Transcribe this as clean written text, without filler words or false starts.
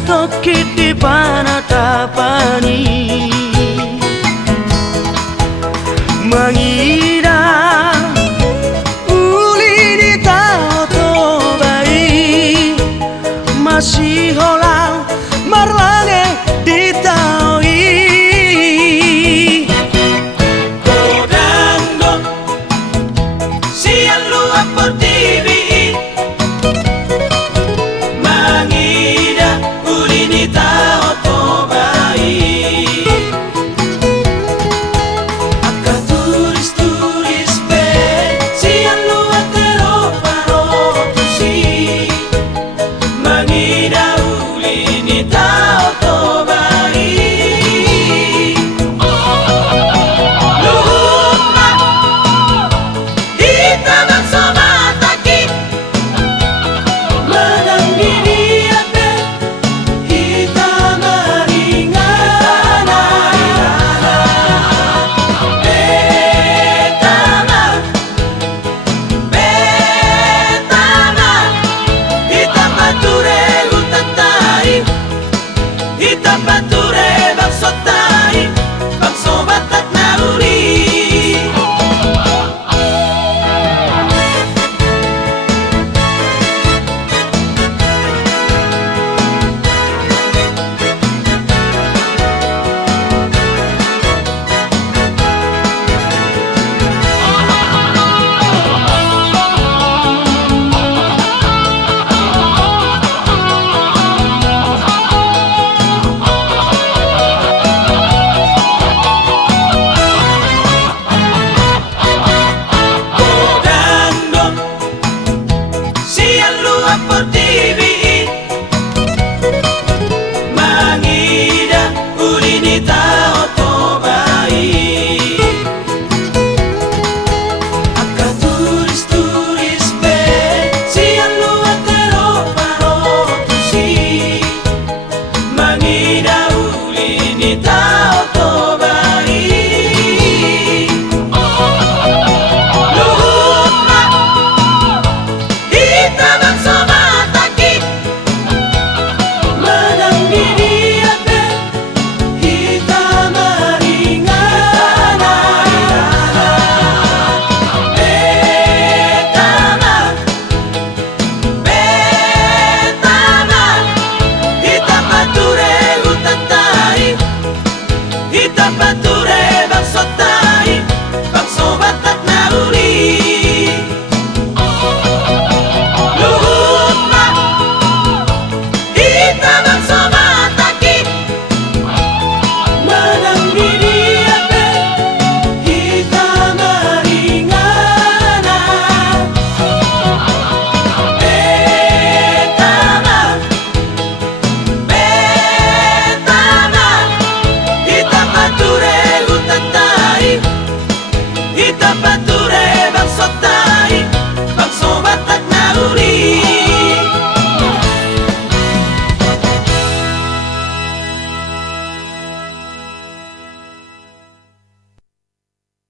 Satoki di panatapani Mangira uli di tao tobai Masih holang marlange di tao i Kodanggo siang luar per TV Mangida uli di tao tobai Akka turis-turis be siang luar teroparo si Mangida uli di tao tobai Luhuma kita bangsa mataki Menang diri ate kita maringana Betama Betama Kita pature utatai Kita pature bangsa tai Bangsa Batak na uli Kodanggo siang luar per TV Mangida uli di tao tobai Akka turis-turis be siang luar teroparo si Mangida uli di tao tobai Luhuma kita bangsa mataki Menang diri ate kita maringana Betama Betama kita pature utatai Kita pature bangsa tai Bangsa Batak na uli Luhuma kita